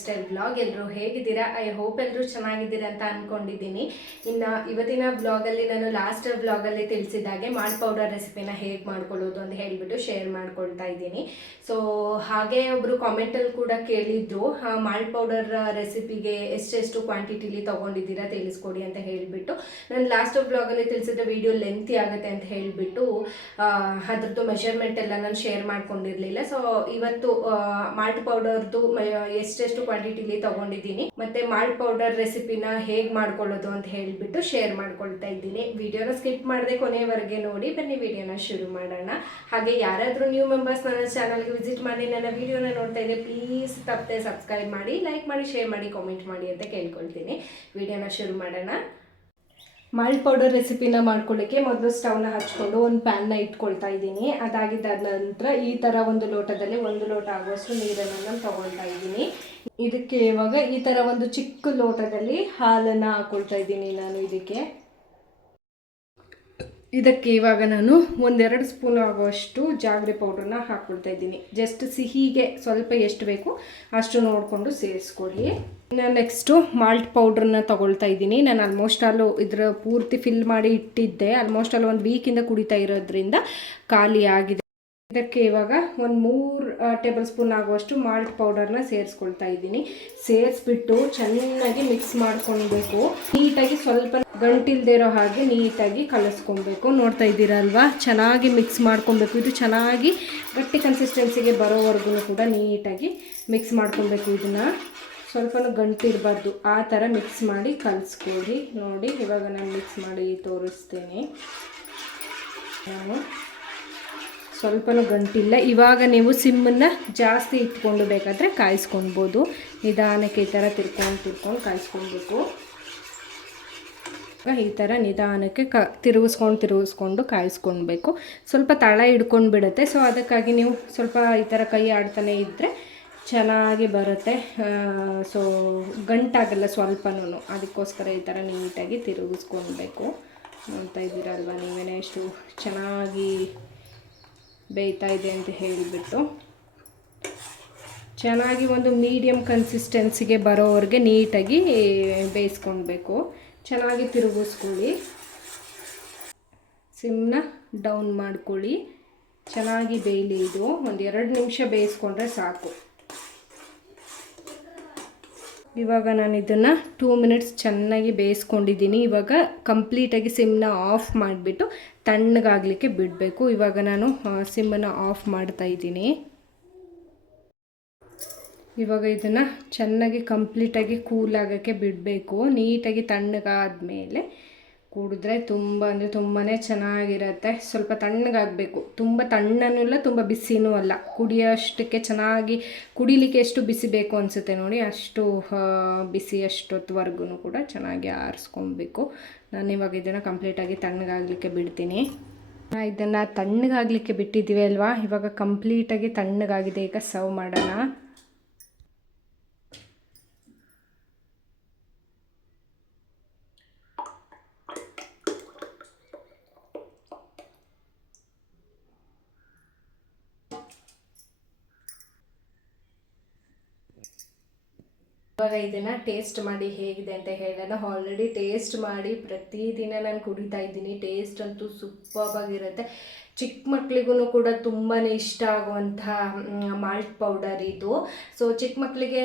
Style blog. ಎಲ್ಲರೂ ಹೇಗಿದ್ದೀರಾ? I hope ಎಲ್ಲರೂ ಚೆನ್ನಾಗಿದ್ದೀರಾ ಅಂತ ಅಂದ್ಕೊಂಡಿದ್ದೀನಿ. ಇನ್ನು ಇವತ್ತಿನ ಬ್ಲಾಗಲ್ಲಿ ನಾನು ಲಾಸ್ಟ್ ಬ್ಲಾಗಲ್ಲಿ ತಿಳಿಸಿದಾಗೆ ಮಾಲ್ಟ್ ಪೌಡರ್ ರೆಸಿಪಿನ ಹೇಗೆ ಮಾಡ್ಕೊಳ್ಳೋದು ಅಂತ ಹೇಳಿಬಿಟ್ಟು ಶೇರ್ ಮಾಡ್ಕೊಳ್ತಾ ಇದ್ದೀನಿ. ಸೊ ಹಾಗೆ ಒಬ್ಬರು ಕಾಮೆಂಟಲ್ಲಿ ಕೂಡ ಕೇಳಿದ್ರು, ಮಾಲ್ಟ್ ಪೌಡರ್ ರೆಸಿಪಿಗೆ ಎಷ್ಟೆಷ್ಟು ಕ್ವಾಂಟಿಟಿಲಿ ತೊಗೊಂಡಿದ್ದೀರಾ ತಿಳಿಸ್ಕೊಡಿ ಅಂತ ಹೇಳಿಬಿಟ್ಟು. ನಾನು ಲಾಸ್ಟ್ ಬ್ಲಾಗಲ್ಲಿ ತಿಳಿಸಿದ ವಿಡಿಯೋ ಲೆಂತಿ ಆಗುತ್ತೆ ಅಂತ ಹೇಳಿಬಿಟ್ಟು ಅದ್ರದ್ದು ಮೆಷರ್ಮೆಂಟ್ ಎಲ್ಲ ನಾನು ಶೇರ್ ಮಾಡ್ಕೊಂಡಿರಲಿಲ್ಲ. ಸೊ ಇವತ್ತು ಮಾಲ್ಟ್ ಪೌಡರ್ದು ಎಷ್ಟೆಷ್ಟು ಕ್ವಾಂಟಿಟಿಲಿ ತಗೊಂಡಿದ್ದೀನಿ ಮತ್ತೆ ಮಾಲ್ಟ್ ಪೌಡರ್ ರೆಸಿಪಿನ ಹೇಗೆ ಮಾಡ್ಕೊಳ್ಳೋದು ಅಂತ ಹೇಳಿಬಿಟ್ಟು ಶೇರ್ ಮಾಡ್ಕೊಳ್ತಾ ಇದ್ದೀನಿ. ವಿಡಿಯೋನ ಸ್ಕಿಪ್ ಮಾಡದೆ ಕೊನೆಯವರೆಗೆ ನೋಡಿ. ಬನ್ನಿ ವಿಡಿಯೋನ ಶುರು ಮಾಡೋಣ. ಹಾಗೆ ಯಾರಾದರೂ ನ್ಯೂ ಮೆಂಬರ್ಸ್ ನನ್ನ ಚಾನಲ್ಗೆ ವಿಸಿಟ್ ಮಾಡಿ ನನ್ನ ವಿಡಿಯೋನ ನೋಡ್ತಾ ಇದ್ದೆ, ಪ್ಲೀಸ್ ತಪ್ಪದೆ ಸಬ್ಸ್ಕ್ರೈಬ್ ಮಾಡಿ, ಲೈಕ್ ಮಾಡಿ, ಶೇರ್ ಮಾಡಿ, ಕಾಮೆಂಟ್ ಮಾಡಿ ಅಂತ ಕೇಳ್ಕೊಳ್ತೀನಿ. ವಿಡಿಯೋನ ಶುರು ಮಾಡೋಣ. ಮಾಲ್ಟ್ ಪೌಡರ್ ರೆಸಿಪಿನ ಮಾಡ್ಕೊಳ್ಳಿಕ್ಕೆ ಮೊದಲು ಸ್ಟವ್ನ ಹಚ್ಕೊಂಡು ಒಂದು ಪ್ಯಾನ್ನ ಇಟ್ಕೊಳ್ತಾ ಇದ್ದೀನಿ. ಅದಾಗಿದ್ದ ನಂತರ ಈ ಥರ ಒಂದು ಲೋಟದಲ್ಲಿ 1 ಲೋಟ ಆಗುವಷ್ಟು ನೀರನ್ನು ನಾನು ತೊಗೊಳ್ತಾ ಇದ್ದೀನಿ. ಇದಕ್ಕೆ ಇವಾಗ ಈ ಥರ ಒಂದು ಚಿಕ್ಕ ಲೋಟದಲ್ಲಿ ಹಾಲನ್ನು ಹಾಕ್ಕೊಳ್ತಾ ಇದ್ದೀನಿ ನಾನು. ಇದಕ್ಕೆ ಇವಾಗ ನಾನು 1-2 ಸ್ಪೂನ್ ಆಗುವಷ್ಟು ಜಾಗ್ರಿ ಪೌಡ್ರನ್ನ ಹಾಕ್ಕೊಳ್ತಾ ಇದ್ದೀನಿ. ಜಸ್ಟ್ ಸಿಹಿಗೆ ಸ್ವಲ್ಪ ಎಷ್ಟು ಬೇಕು ಅಷ್ಟು ನೋಡಿಕೊಂಡು ಸೇರಿಸ್ಕೊಳ್ಳಿ. ನಾನು ನೆಕ್ಸ್ಟು ಮಾಲ್ಟ್ ಪೌಡ್ರನ್ನ ತೊಗೊಳ್ತಾ ಇದ್ದೀನಿ. ನಾನು ಆಲ್ಮೋಸ್ಟ್ ಅಲ್ಲೂ ಇದರ ಪೂರ್ತಿ ಫಿಲ್ ಮಾಡಿ ಇಟ್ಟಿದ್ದೆ. ಆಲ್ಮೋಸ್ಟ್ ಅಲ್ಲಿ 1 ವೀಕಿಂದ ಕುಡಿತಾ ಇರೋದ್ರಿಂದ ಖಾಲಿ ಆಗಿದೆ. ಇದಕ್ಕೆ ಇವಾಗ 3 ಟೇಬಲ್ ಸ್ಪೂನ್ ಆಗುವಷ್ಟು ಮಾಲ್ಟ್ ಪೌಡರ್ನ ಸೇರಿಸ್ಕೊಳ್ತಾ ಇದ್ದೀನಿ. ಸೇರಿಸ್ಬಿಟ್ಟು ಚೆನ್ನಾಗಿ ಮಿಕ್ಸ್ ಮಾಡ್ಕೊಳ್ಬೇಕು. ನೀಟಾಗಿ ಸ್ವಲ್ಪ ಗಂಟಿಲ್ದೇ ಇರೋ ಹಾಗೆ ನೀಟಾಗಿ ಕಲಿಸ್ಕೊಳ್ಬೇಕು. ನೋಡ್ತಾ ಇದ್ದೀರಲ್ವಾ, ಚೆನ್ನಾಗಿ ಮಿಕ್ಸ್ ಮಾಡ್ಕೊಳ್ಬೇಕು. ಇದು ಚೆನ್ನಾಗಿ ಗಟ್ಟಿ ಕನ್ಸಿಸ್ಟೆನ್ಸಿಗೆ ಬರೋವರೆಗೂ ಕೂಡ ನೀಟಾಗಿ ಮಿಕ್ಸ್ ಮಾಡ್ಕೊಳ್ಬೇಕು. ಇದನ್ನು ಸ್ವಲ್ಪ ಗಂಟಿರಬಾರ್ದು, ಆ ಥರ ಮಿಕ್ಸ್ ಮಾಡಿ ಕಲಿಸ್ಕೊಳ್ಳಿ. ನೋಡಿ ಇವಾಗ ನಾನು ಮಿಕ್ಸ್ ಮಾಡಿ ತೋರಿಸ್ತೇನೆ. ನಾನು ಸ್ವಲ್ಪನೂ ಗಂಟಿಲ್ಲ. ಇವಾಗ ನೀವು ಸಿಮ್ಮನ್ನು ಜಾಸ್ತಿ ಇಟ್ಕೊಂಡು ಬೇಕಾದರೆ ಕಾಯಿಸ್ಕೊಳ್ಬೋದು. ನಿಧಾನಕ್ಕೆ ಈ ಥರ ತಿರ್ಕೊಂಡು ಕಾಯಿಸ್ಕೊಳ್ಬೇಕು. ಈ ಥರ ನಿಧಾನಕ್ಕೆ ತಿರುಗಿಸ್ಕೊಂಡು ಕಾಯಿಸ್ಕೊಳ್ಬೇಕು. ಸ್ವಲ್ಪ ತಳ ಹಿಡ್ಕೊಂಡು ಬಿಡುತ್ತೆ. ಸೊ ಅದಕ್ಕಾಗಿ ನೀವು ಸ್ವಲ್ಪ ಈ ಥರ ಕೈ ಆಡ್ತಾನೆ ಇದ್ದರೆ ಚೆನ್ನಾಗಿ ಬರುತ್ತೆ. ಸೊ ಗಂಟಾಗಲ್ಲ ಸ್ವಲ್ಪನೂ. ಅದಕ್ಕೋಸ್ಕರ ಈ ಥರ ನೀಟಾಗಿ ತಿರುಗಿಸ್ಕೊಳ್ಬೇಕು. ನೋಡ್ತಾ ಇದ್ದೀರಲ್ವ ನೀವೇ ಎಷ್ಟು ಚೆನ್ನಾಗಿ ಬೇಯ್ತಾ ಇದೆ ಅಂತ ಹೇಳಿಬಿಟ್ಟು. ಚೆನ್ನಾಗಿ ಒಂದು ಮೀಡಿಯಮ್ ಕನ್ಸಿಸ್ಟೆನ್ಸಿಗೆ ಬರೋವರೆಗೆ ನೀಟಾಗಿ ಬೇಯಿಸ್ಕೊಳ್ಬೇಕು. ಚೆನ್ನಾಗಿ ತಿರುಗಿಸ್ಕೊಳ್ಳಿ. ಸಿಮ್ನ ಡೌನ್ ಮಾಡ್ಕೊಳ್ಳಿ. ಚೆನ್ನಾಗಿ ಬೇಯಲಿ. ಇದು 1-2 ನಿಮಿಷ ಬೇಯಿಸ್ಕೊಂಡ್ರೆ ಸಾಕು. ಇವಾಗ ನಾನು ಇದನ್ನು 2 ಮಿನಿಟ್ಸ್ ಚೆನ್ನಾಗಿ ಬೇಯಿಸ್ಕೊಂಡಿದ್ದೀನಿ. ಇವಾಗ ಕಂಪ್ಲೀಟಾಗಿ ಸಿಮ್ಮನ್ನ ಆಫ್ ಮಾಡಿಬಿಟ್ಟು ತಣ್ಣಗಾಗಲಿಕ್ಕೆ ಬಿಡಬೇಕು. ಇವಾಗ ನಾನು ಸಿಮ್ಮನ್ನು ಆಫ್ ಮಾಡ್ತಾ ಇದ್ದೀನಿ. ಇವಾಗ ಇದನ್ನು ಚೆನ್ನಾಗಿ ಕಂಪ್ಲೀಟಾಗಿ ಕೂಲ್ ಆಗೋಕ್ಕೆ ಬಿಡಬೇಕು. ನೀಟಾಗಿ ತಣ್ಣಗಾದ್ಮೇಲೆ ಕುಡಿದ್ರೆ ತುಂಬ ಅಂದರೆ ತುಂಬಾ ಚೆನ್ನಾಗಿರುತ್ತೆ. ಸ್ವಲ್ಪ ತಣ್ಣಗಾಗಬೇಕು. ತುಂಬ ತಣ್ಣನೂ ಇಲ್ಲ, ತುಂಬ ಬಿಸಿನೂ ಅಲ್ಲ. ಕುಡಿಯೋಷ್ಟಕ್ಕೆ ಚೆನ್ನಾಗಿ ಕುಡಿಲಿಕ್ಕೆ ಎಷ್ಟು ಬಿಸಿ ಬೇಕು ಅನಿಸುತ್ತೆ ನೋಡಿ, ಅಷ್ಟು ಬಿಸಿ ಅಷ್ಟೊತ್ತವರೆಗೂ ಕೂಡ ಚೆನ್ನಾಗಿ ಆರಿಸ್ಕೊಬೇಕು. ನಾನು ಇವಾಗ ಇದನ್ನು ಕಂಪ್ಲೀಟಾಗಿ ತಣ್ಣಗಾಗಲಿಕ್ಕೆ ಬಿಡ್ತೀನಿ. ಇದನ್ನು ತಣ್ಣಗಾಗಲಿಕ್ಕೆ ಬಿಟ್ಟಿದ್ದೀವಿ ಅಲ್ವಾ, ಇವಾಗ ಕಂಪ್ಲೀಟಾಗಿ ತಣ್ಣಗಾಗಿದೆ. ಈಗ ಸರ್ವ್ ಮಾಡೋಣ. ಇವಾಗ ಇದನ್ನು ಟೇಸ್ಟ್ ಮಾಡಿ ಹೇಗಿದೆ ಅಂತ ಹೇಳೋಣ. ಆಲ್ರೆಡಿ ಟೇಸ್ಟ್ ಮಾಡಿ ಪ್ರತಿದಿನ ನಾನು ಕುಡಿತಾ ಇದ್ದೀನಿ. ಟೇಸ್ಟ್ ಅಂತೂ ಸೂಪರ್ ಆಗಿರುತ್ತೆ. ಚಿಕ್ಕ ಮಕ್ಕಳಿಗೂ ಕೂಡ ತುಂಬಾ ಇಷ್ಟ ಆಗುವಂಥ ಮಾಲ್ಟ್ ಪೌಡರ್ ಇದು. ಸೊ ಚಿಕ್ಕ ಮಕ್ಕಳಿಗೆ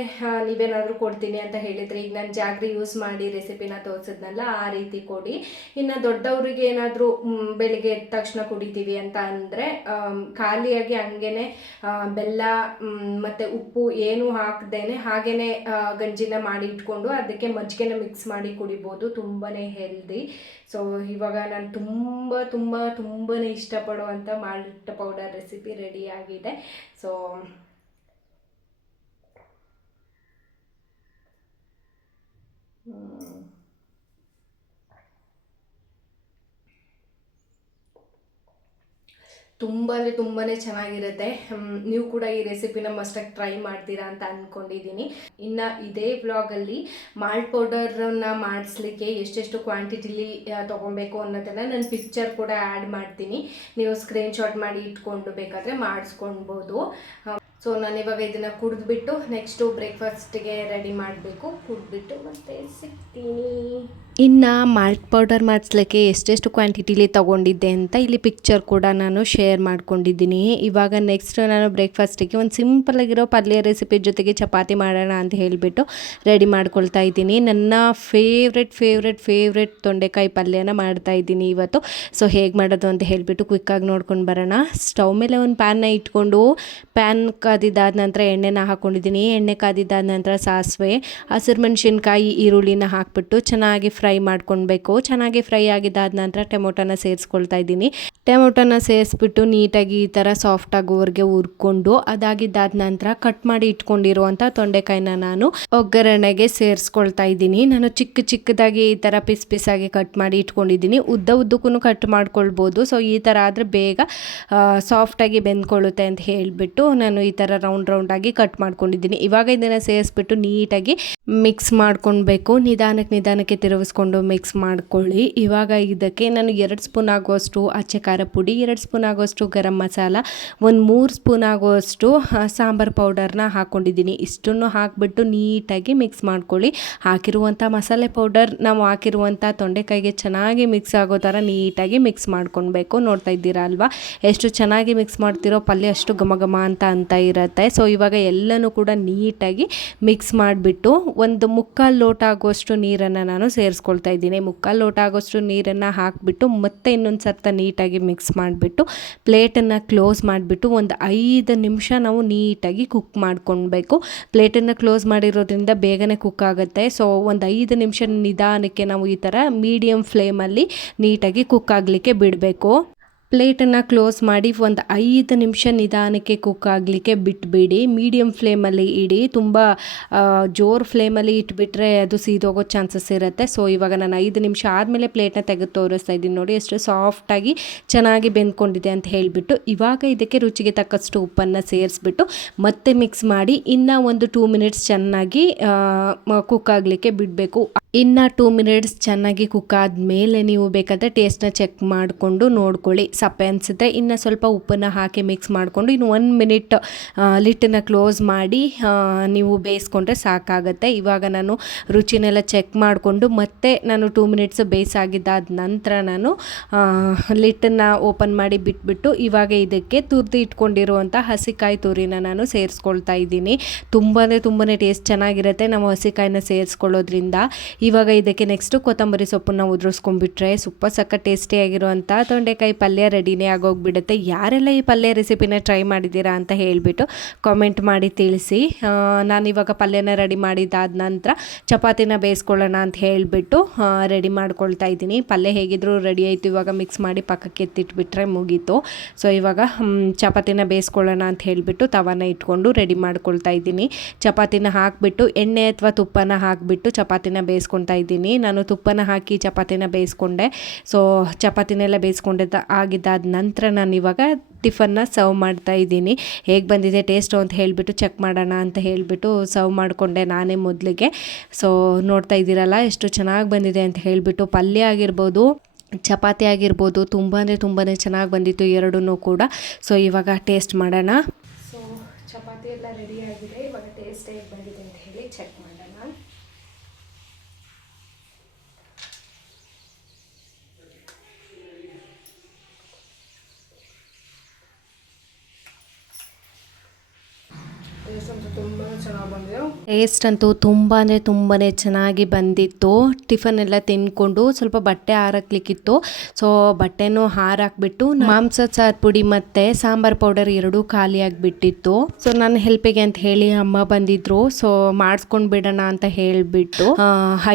ನೀವೇನಾದರೂ ಕೊಡ್ತೀನಿ ಅಂತ ಹೇಳಿದರೆ, ಈಗ ನಾನು ಜಾಗ್ರಿ ಯೂಸ್ ಮಾಡಿ ರೆಸಿಪಿನ ತೋರಿಸಿದ್ನಲ್ಲ ಆ ರೀತಿ ಕೊಡಿ. ಇನ್ನು ದೊಡ್ಡವರಿಗೆ ಏನಾದರೂ ಬೆಳಿಗ್ಗೆ ಎದ್ದ ತಕ್ಷಣ ಕುಡಿತೀವಿ ಅಂತ ಅಂದರೆ ಖಾಲಿಯಾಗಿ ಹಂಗೇ ಬೆಲ್ಲ ಮತ್ತು ಉಪ್ಪು ಏನೂ ಹಾಕ್ದೇನೆ ಹಾಗೇ ಗಂಜಿನ ಮಾಡಿ ಇಟ್ಕೊಂಡು ಅದಕ್ಕೆ ಮಜ್ಜಿಗೆನ ಮಿಕ್ಸ್ ಮಾಡಿ ಕುಡಿಬೋದು. ತುಂಬಾ ಹೆಲ್ದಿ. ಸೊ ಇವಾಗ ನಾನು ತುಂಬಾ ಇಷ್ಟಪಡುವಂಥ ಮಾಲ್ಟ್ ಪೌಡರ್ ರೆಸಿಪಿ ರೆಡಿಯಾಗಿದೆ. ಸೊ ತುಂಬಾ ಚೆನ್ನಾಗಿರುತ್ತೆ. ನೀವು ಕೂಡ ಈ ರೆಸಿಪಿನ ಮಸ್ಟಾಗಿ ಟ್ರೈ ಮಾಡ್ತೀರಾ ಅಂತ ಅಂದ್ಕೊಂಡಿದ್ದೀನಿ. ಇನ್ನು ಇದೇ ವ್ಲಾಗಲ್ಲಿ ಮಾಲ್ಟ್ ಪೌಡರನ್ನು ಮಾಡಿಸ್ಲಿಕ್ಕೆ ಎಷ್ಟೆಷ್ಟು ಕ್ವಾಂಟಿಟಿಲಿ ತೊಗೊಬೇಕು ಅನ್ನೋದನ್ನು ನಾನು ಪಿಕ್ಚರ್ ಕೂಡ ಆ್ಯಡ್ ಮಾಡ್ತೀನಿ. ನೀವು ಸ್ಕ್ರೀನ್ಶಾಟ್ ಮಾಡಿ ಇಟ್ಕೊಂಡು ಬೇಕಾದರೆ ಮಾಡಿಸ್ಕೊಳ್ಬೋದು. ಸೊ ನಾನಿವಾಗ ಇದನ್ನು ಕುಡಿದ್ಬಿಟ್ಟು ನೆಕ್ಸ್ಟು ಬ್ರೇಕ್ಫಾಸ್ಟಿಗೆ ರೆಡಿ ಮಾಡಬೇಕು. ಕುಡಿದ್ಬಿಟ್ಟು ಮತ್ತೆ ಸಿಗ್ತೀನಿ. ಇನ್ನು ಮಾಲ್ಟ್ ಪೌಡರ್ ಮಾಡಿಸ್ಲಿಕ್ಕೆ ಎಷ್ಟೆಷ್ಟು ಕ್ವಾಂಟಿಟಿಲಿ ತೊಗೊಂಡಿದ್ದೆ ಅಂತ ಇಲ್ಲಿ ಪಿಕ್ಚರ್ ಕೂಡ ನಾನು ಶೇರ್ ಮಾಡ್ಕೊಂಡಿದ್ದೀನಿ. ಇವಾಗ ನೆಕ್ಸ್ಟ್ ನಾನು ಬ್ರೇಕ್ಫಾಸ್ಟಿಗೆ ಒಂದು ಸಿಂಪಲಾಗಿರೋ ಪಲ್ಯ ರೆಸಿಪಿ ಜೊತೆಗೆ ಚಪಾತಿ ಮಾಡೋಣ ಅಂತ ಹೇಳಿಬಿಟ್ಟು ರೆಡಿ ಮಾಡ್ಕೊಳ್ತಾ ಇದ್ದೀನಿ. ನನ್ನ ಫೇವ್ರೆಟ್ ತೊಂಡೆಕಾಯಿ ಪಲ್ಯನ ಮಾಡ್ತಾಯಿದ್ದೀನಿ ಇವತ್ತು. ಸೊ ಹೇಗೆ ಮಾಡೋದು ಅಂತ ಹೇಳಿಬಿಟ್ಟು ಕ್ವಿಕ್ಕಾಗಿ ನೋಡ್ಕೊಂಡು ಬರೋಣ. ಸ್ಟವ್ ಮೇಲೆ ಒಂದು ಪ್ಯಾನ್ನ ಇಟ್ಕೊಂಡು ಪ್ಯಾನ್ ಕಾದಿದ್ದಾದ ನಂತರ ಎಣ್ಣೆನ ಹಾಕ್ಕೊಂಡಿದ್ದೀನಿ. ಎಣ್ಣೆ ಕಾದಿದ್ದಾದ ನಂತರ ಸಾಸಿವೆ, ಹಸಿರು ಮೆಣಸಿನ್ಕಾಯಿ, ಈರುಳ್ಳಿನ ಹಾಕ್ಬಿಟ್ಟು ಚೆನ್ನಾಗಿ ಫ್ರೈ ಮಾಡ್ಕೊಳ್ಬೇಕು. ಚೆನ್ನಾಗಿ ಫ್ರೈ ಆಗಿದ್ದಾದ ನಂತರ ಟೊಮೊಟೊನ ಸೇರಿಸ್ಕೊಳ್ತಾ ಇದ್ದೀನಿ. ಟೊಮೊಟೊನ ಸೇರಿಸ್ಬಿಟ್ಟು ನೀಟಾಗಿ ಈ ಥರ ಸಾಫ್ಟ್ ಆಗೋವರೆಗೆ ಹುರ್ಕೊಂಡು ಅದಾಗಿದ್ದಾದ ನಂತರ ಕಟ್ ಮಾಡಿ ಇಟ್ಕೊಂಡಿರುವಂಥ ತೊಂಡೆಕಾಯಿನ ನಾನು ಒಗ್ಗರಣೆಗೆ ಸೇರಿಸ್ಕೊಳ್ತಾ ಇದ್ದೀನಿ. ನಾನು ಚಿಕ್ಕದಾಗಿ ಈ ಥರ ಪೀಸಾಗಿ ಕಟ್ ಮಾಡಿ ಇಟ್ಕೊಂಡಿದ್ದೀನಿ. ಉದ್ದಕ್ಕೂ ಕಟ್ ಮಾಡ್ಕೊಳ್ಬೋದು. ಸೊ ಈ ಥರ ಆದರೆ ಬೇಗ ಸಾಫ್ಟಾಗಿ ಬೆಂದ್ಕೊಳ್ಳುತ್ತೆ ಅಂತ ಹೇಳಿಬಿಟ್ಟು ನಾನು ಈ ಥರ ರೌಂಡಾಗಿ ಕಟ್ ಮಾಡ್ಕೊಂಡಿದ್ದೀನಿ. ಇವಾಗ ಇದನ್ನು ಸೇರಿಸ್ಬಿಟ್ಟು ನೀಟಾಗಿ ಮಿಕ್ಸ್ ಮಾಡ್ಕೊಳ್ಬೇಕು. ನಿಧಾನಕ್ಕೆ ತಿರುಗಿಸ್ಕೊಂಡು ಮಿಕ್ಸ್ ಮಾಡ್ಕೊಳ್ಳಿ. ಇವಾಗ ಇದಕ್ಕೆ ನಾನು 2 ಸ್ಪೂನ್ ಆಗುವಷ್ಟು ಅಚ್ಚೆ ಖಾರ ಪುಡಿ, 2 ಸ್ಪೂನ್ ಆಗುವಷ್ಟು ಗರಂ ಮಸಾಲ, ಒಂದು 3 ಸ್ಪೂನ್ ಆಗುವಷ್ಟು ಸಾಂಬಾರು ಪೌಡರ್ನ ಹಾಕ್ಕೊಂಡಿದ್ದೀನಿ. ಇಷ್ಟನ್ನು ಹಾಕಿಬಿಟ್ಟು ನೀಟಾಗಿ ಮಿಕ್ಸ್ ಮಾಡ್ಕೊಳ್ಳಿ. ಹಾಕಿರುವಂಥ ಮಸಾಲೆ ಪೌಡರ್ ನಾವು ಹಾಕಿರುವಂಥ ತೊಂಡೆಕಾಯಿಗೆ ಚೆನ್ನಾಗಿ ಮಿಕ್ಸ್ ಆಗೋ ಥರ ನೀಟಾಗಿ ಮಿಕ್ಸ್ ಮಾಡ್ಕೊಳ್ಬೇಕು. ನೋಡ್ತಾ ಇದ್ದೀರಾ ಅಲ್ವಾ, ಎಷ್ಟು ಚೆನ್ನಾಗಿ ಮಿಕ್ಸ್ ಮಾಡ್ತಿರೋ ಪಲ್ಯ ಅಷ್ಟು ಘಮ ಅಂತ ಇರುತ್ತೆ. ಸೊ ಇವಾಗ ಎಲ್ಲನೂ ಕೂಡ ನೀಟಾಗಿ ಮಿಕ್ಸ್ ಮಾಡಿಬಿಟ್ಟು ಒಂದು 3/4 ಲೋಟ ಆಗುವಷ್ಟು ನೀರನ್ನು ನಾನು ಸೇರಿಸ್ಕೊಳ್ತಾ ಇದ್ದೀನಿ. 3/4 ಲೋಟ ಆಗೋಷ್ಟು ನೀರನ್ನು ಹಾಕಿಬಿಟ್ಟು ಮತ್ತೆ ಇನ್ನೊಂದು ಸರ್ತ ನೀಟಾಗಿ ಮಿಕ್ಸ್ ಮಾಡಿಬಿಟ್ಟು ಪ್ಲೇಟನ್ನು ಕ್ಲೋಸ್ ಮಾಡಿಬಿಟ್ಟು ಒಂದು 5 ನಿಮಿಷ ನಾವು ನೀಟಾಗಿ ಕುಕ್ ಮಾಡ್ಕೊಳ್ಬೇಕು. ಪ್ಲೇಟನ್ನು ಕ್ಲೋಸ್ ಮಾಡಿರೋದ್ರಿಂದ ಬೇಗನೆ ಕುಕ್ ಆಗುತ್ತೆ. ಸೊ ಒಂದು 5 ನಿಮಿಷ ನಿಧಾನಕ್ಕೆ ನಾವು ಈ ಥರ ಮೀಡಿಯಮ್ ಫ್ಲೇಮಲ್ಲಿ ನೀಟಾಗಿ ಕುಕ್ ಆಗಲಿಕ್ಕೆ ಬಿಡಬೇಕು. ಪ್ಲೇಟನ್ನು ಕ್ಲೋಸ್ ಮಾಡಿ ಒಂದು 5 ನಿಮಿಷ ನಿಧಾನಕ್ಕೆ ಕುಕ್ ಆಗಲಿಕ್ಕೆ ಬಿಟ್ಬಿಡಿ. ಮೀಡಿಯಮ್ ಫ್ಲೇಮಲ್ಲಿ ಇಡಿ. ತುಂಬ ಜೋರು ಫ್ಲೇಮಲ್ಲಿ ಇಟ್ಬಿಟ್ರೆ ಅದು ಸೀದೋಗೋ ಚಾನ್ಸಸ್ ಇರುತ್ತೆ. ಸೊ ಇವಾಗ ನಾನು 5 ನಿಮಿಷ ಆದಮೇಲೆ ಪ್ಲೇಟ್ನ ತೆಗೆದು ತೋರಿಸ್ತಾ ಇದ್ದೀನಿ. ನೋಡಿ ಎಷ್ಟು ಸಾಫ್ಟಾಗಿ ಚೆನ್ನಾಗಿ ಬೆಂದ್ಕೊಂಡಿದೆ ಅಂತ ಹೇಳಿಬಿಟ್ಟು ಇವಾಗ ಇದಕ್ಕೆ ರುಚಿಗೆ ತಕ್ಕಷ್ಟು ಉಪ್ಪನ್ನು ಸೇರಿಸ್ಬಿಟ್ಟು ಮತ್ತೆ ಮಿಕ್ಸ್ ಮಾಡಿ ಇನ್ನು ಒಂದು 2 ಮಿನಿಟ್ಸ್ ಚೆನ್ನಾಗಿ ಕುಕ್ ಆಗಲಿಕ್ಕೆ ಬಿಡಬೇಕು. ಇನ್ನು 2 ಮಿನಿಟ್ಸ್ ಚೆನ್ನಾಗಿ ಕುಕ್ ಆದಮೇಲೆ ನೀವು ಬೇಕಾದರೆ ಟೇಸ್ಟ್ನ ಚೆಕ್ ಮಾಡಿಕೊಂಡು ನೋಡ್ಕೊಳ್ಳಿ. ಸಪ್ಪೆ ಅನಿಸುತ್ತೆ ಇನ್ನು ಸ್ವಲ್ಪ ಉಪ್ಪನ್ನು ಹಾಕಿ ಮಿಕ್ಸ್ ಮಾಡಿಕೊಂಡು ಇನ್ನು 1 ಮಿನಿಟ್ ಲಿಟ್ಟನ್ನು ಕ್ಲೋಸ್ ಮಾಡಿ ನೀವು ಬೇಯಿಸ್ಕೊಂಡ್ರೆ ಸಾಕಾಗುತ್ತೆ. ಇವಾಗ ನಾನು ರುಚಿನೆಲ್ಲ ಚೆಕ್ ಮಾಡಿಕೊಂಡು ಮತ್ತೆ ನಾನು 2 ಮಿನಿಟ್ಸ್ ಬೇಯಿಸಾಗಿದ್ದಾದ ನಂತರ ನಾನು ಲಿಟ್ಟನ್ನು ಓಪನ್ ಮಾಡಿ ಬಿಟ್ಬಿಟ್ಟು ಇವಾಗ ಇದಕ್ಕೆ ತುರಿದು ಇಟ್ಕೊಂಡಿರುವಂಥ ಹಸಿಕಾಯಿ ತುರಿನ ನಾನು ಸೇರಿಸ್ಕೊಳ್ತಾ ಇದ್ದೀನಿ. ತುಂಬಾ ಟೇಸ್ಟ್ ಚೆನ್ನಾಗಿರುತ್ತೆ ನಾವು ಹಸಿಕಾಯಿನ ಸೇರಿಸ್ಕೊಳ್ಳೋದ್ರಿಂದ. ಇವಾಗ ಇದಕ್ಕೆ ನೆಕ್ಸ್ಟು ಕೊತ್ತಂಬರಿ ಸೊಪ್ಪನ್ನು ಉದುರಿಸ್ಕೊಂಡ್ಬಿಟ್ರೆ ಸಕ್ಕ ಟೇಸ್ಟಿಯಾಗಿರುವಂಥ ತೊಂಡೆಕಾಯಿ ಪಲ್ಯ ರೆಡಿನೇ ಆಗೋಗ್ಬಿಡುತ್ತೆ. ಯಾರೆಲ್ಲ ಈ ಪಲ್ಯ ರೆಸಿಪಿನ ಟ್ರೈ ಮಾಡಿದ್ದೀರಾ ಅಂತ ಹೇಳಿಬಿಟ್ಟು ಕಾಮೆಂಟ್ ಮಾಡಿ ತಿಳಿಸಿ. ನಾನಿವಾಗ ಪಲ್ಯನ ರೆಡಿ ಮಾಡಿದ್ದಾದ ನಂತರ ಚಪಾತಿನ ಬೇಯಿಸ್ಕೊಳ್ಳೋಣ ಅಂತ ಹೇಳಿಬಿಟ್ಟು ರೆಡಿ ಮಾಡ್ಕೊಳ್ತಾ ಇದ್ದೀನಿ. ಪಲ್ಯ ಹೇಗಿದ್ರು ರೆಡಿ ಆಯಿತು. ಇವಾಗ ಮಿಕ್ಸ್ ಮಾಡಿ ಪಕ್ಕಕ್ಕೆ ಎತ್ತಿಟ್ಬಿಟ್ರೆ ಮುಗೀತು. ಸೊ ಇವಾಗ ಚಪಾತಿನ ಬೇಯಿಸ್ಕೊಳ್ಳೋಣ ಅಂತ ಹೇಳಿಬಿಟ್ಟು ತವಾನ ಇಟ್ಕೊಂಡು ರೆಡಿ ಮಾಡ್ಕೊಳ್ತಾ ಇದ್ದೀನಿ. ಚಪಾತಿನ ಹಾಕಿಬಿಟ್ಟು ಎಣ್ಣೆ ಅಥವಾ ತುಪ್ಪನ ಹಾಕಿಬಿಟ್ಟು ಚಪಾತಿನ ಬೇಯಿಸ್ಕೊಳ್ತಾ ಇದ್ದೀನಿ. ನಾನು ತುಪ್ಪನ ಹಾಕಿ ಚಪಾತಿನ ಬೇಯಿಸ್ಕೊಂಡೆ. ಸೊ ಚಪಾತಿನೆಲ್ಲ ಬೇಯಿಸ್ಕೊಂಡಿದ್ದ ಆಗಿದ್ದಾದ ನಂತರ ನಾನು ಇವಾಗ ಟಿಫನ್ನ ಸರ್ವ್ ಮಾಡ್ತಾ ಇದ್ದೀನಿ. ಹೇಗೆ ಬಂದಿದೆ ಟೇಸ್ಟು ಅಂತ ಹೇಳಿಬಿಟ್ಟು ಚೆಕ್ ಮಾಡೋಣ ಅಂತ ಹೇಳಿಬಿಟ್ಟು ಸರ್ವ್ ಮಾಡಿಕೊಂಡೆ ನಾನೇ ಮೊದಲಿಗೆ. ಸೊ ನೋಡ್ತಾ ಇದ್ದೀರಲ್ಲ ಎಷ್ಟು ಚೆನ್ನಾಗಿ ಬಂದಿದೆ ಅಂತ ಹೇಳಿಬಿಟ್ಟು. ಪಲ್ಯ ಆಗಿರ್ಬೋದು, ಚಪಾತಿ ಆಗಿರ್ಬೋದು ತುಂಬಾ ಚೆನ್ನಾಗಿ ಬಂದಿತ್ತು ಎರಡೂ ಕೂಡ. ಸೊ ಇವಾಗ ಟೇಸ್ಟ್ ಮಾಡೋಣ. ಸೊ ಚಪಾತಿ ಎಲ್ಲ ರೆಡಿ ಆಗಿದೆ. ಇವಾಗ ಟೇಸ್ಟ್ ಹೇಗೆ ಬಂದಿದೆ ಅಂತ ಹೇಳಿ ಚೆಕ್ ಮಾಡೋಣ. ಟೇಸ್ಟ್ ಅಂತೂ ತುಂಬಾ ಚೆನ್ನಾಗಿ ಬಂದಿತ್ತು. ಟಿಫನ್ ಎಲ್ಲ ತಿನ್ಕೊಂಡು ಸ್ವಲ್ಪ ಬಟ್ಟೆ ಹಾರಾಕ್ಲಿಕ್ಕಿತ್ತು. ಸೊ ಬಟ್ಟೆನೂ ಹಾರಾಕ್ಬಿಟ್ಟು ಮಾಂಸದ ಸಾರು ಪುಡಿ ಮತ್ತು ಸಾಂಬಾರು ಪೌಡರ್ ಎರಡೂ ಖಾಲಿ ಆಗಿಬಿಟ್ಟಿತ್ತು. ಸೊ ನನ್ನ ಹೆಲ್ಪಿಗೆ ಅಂತ ಹೇಳಿ ಅಮ್ಮ ಬಂದಿದ್ರು. ಸೊ ಮಾಡಿಸ್ಕೊಂಡು ಬಿಡೋಣ ಅಂತ ಹೇಳಿಬಿಟ್ಟು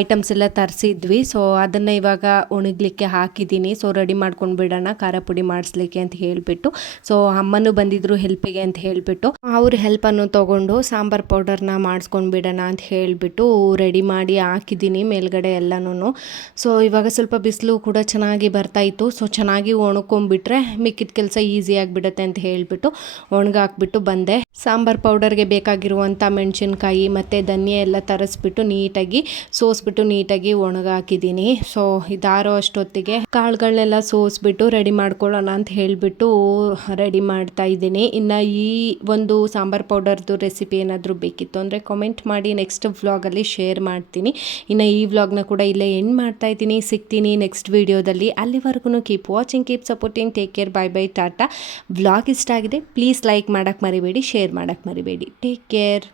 ಐಟಮ್ಸ್ ಎಲ್ಲ ತರಿಸಿದ್ವಿ. ಸೊ ಅದನ್ನು ಇವಾಗ ಒಣಗಲಿಕ್ಕೆ ಹಾಕಿದ್ದೀನಿ. ಸೊ ರೆಡಿ ಮಾಡ್ಕೊಂಡು ಬಿಡೋಣ ಖಾರ ಪುಡಿ ಮಾಡಿಸ್ಲಿಕ್ಕೆ ಅಂತ ಹೇಳಿಬಿಟ್ಟು. ಸೊ ಅಮ್ಮನೂ ಬಂದಿದ್ರು ಹೆಲ್ಪಿಗೆ ಅಂತ ಹೇಳಿಬಿಟ್ಟು ಅವ್ರ ಹೆಲ್ಪನ್ನು ತೊಗೊಂಡು ಸಾಂಬಾರು ಪೌಡರ್ನ ಮಾಡಿಸ್ಕೊಂಡು ಬಿಡೋಣ ಅಂತ ಹೇಳಿಬಿಟ್ಟು ರೆಡಿ ಮಾಡಿ ಹಾಕಿದ್ದೀನಿ ಮೇಲ್ಗಡೆ ಎಲ್ಲನೂ. ಸೊ ಇವಾಗ ಸ್ವಲ್ಪ ಬಿಸಿಲು ಕೂಡ ಚೆನ್ನಾಗಿ ಬರ್ತಾಯಿತ್ತು. ಸೊ ಚೆನ್ನಾಗಿ ಒಣಕೊಂಡ್ಬಿಟ್ರೆ ಮಿಕ್ಕಿದ ಕೆಲಸ ಈಸಿ ಆಗಿಬಿಡುತ್ತೆ ಅಂತ ಹೇಳಿಬಿಟ್ಟು ಒಣಗಾಕ್ಬಿಟ್ಟು ಬಂದೆ. ಸಾಂಬಾರ್ ಪೌಡರ್ಗೆ ಬೇಕಾಗಿರುವಂಥ ಮೆಣಸಿನ್ಕಾಯಿ ಮತ್ತು ಧನಿಯಾ ಎಲ್ಲ ತರಿಸ್ಬಿಟ್ಟು ನೀಟಾಗಿ ಸೋಸ್ಬಿಟ್ಟು ನೀಟಾಗಿ ಒಣಗಾಕಿದ್ದೀನಿ. ಸೊ ಇದಾರೋ ಅಷ್ಟೊತ್ತಿಗೆ ಕಾಳುಗಳನ್ನೆಲ್ಲ ಸೋಸ್ಬಿಟ್ಟು ರೆಡಿ ಮಾಡ್ಕೊಳ್ಳೋಣ ಅಂತ ಹೇಳಿಬಿಟ್ಟು ರೆಡಿ ಮಾಡ್ತಾ ಇದ್ದೀನಿ. ಇನ್ನು ಈ ಒಂದು ಸಾಂಬಾರ್ ಪೌಡರ್ದು ರೆಸಿಪಿ ಏನಾದರೂ ಬೇಕಿತ್ತು ಅಂದರೆ ಕಾಮೆಂಟ್ ಮಾಡಿ, ನೆಕ್ಸ್ಟ್ ವ್ಲಾಗಲ್ಲಿ ಶೇರ್ ಮಾಡ್ತೀನಿ. ಇನ್ನು ಈ ವ್ಲಾಗ್ನ ಕೂಡ ಇಲ್ಲೇ ಎಂಡ್ ಮಾಡ್ತಾ ಇದ್ದೀನಿ. ಸಿಗ್ತೀನಿ ನೆಕ್ಸ್ಟ್ ವೀಡಿಯೋದಲ್ಲಿ. ಅಲ್ಲಿವರೆಗೂ keep watching, keep supporting, take care, bye bye, Tata. Vlog ಇಷ್ಟ ಆಗಿದೆ ಪ್ಲೀಸ್ ಲೈಕ್ ಮಾಡೋಕ್ಕೆ ಮರಿಬೇಡಿ, ಶೇರ್ ಮಾಡೋಕ್ಕೆ ಮರಿಬೇಡಿ. Take care.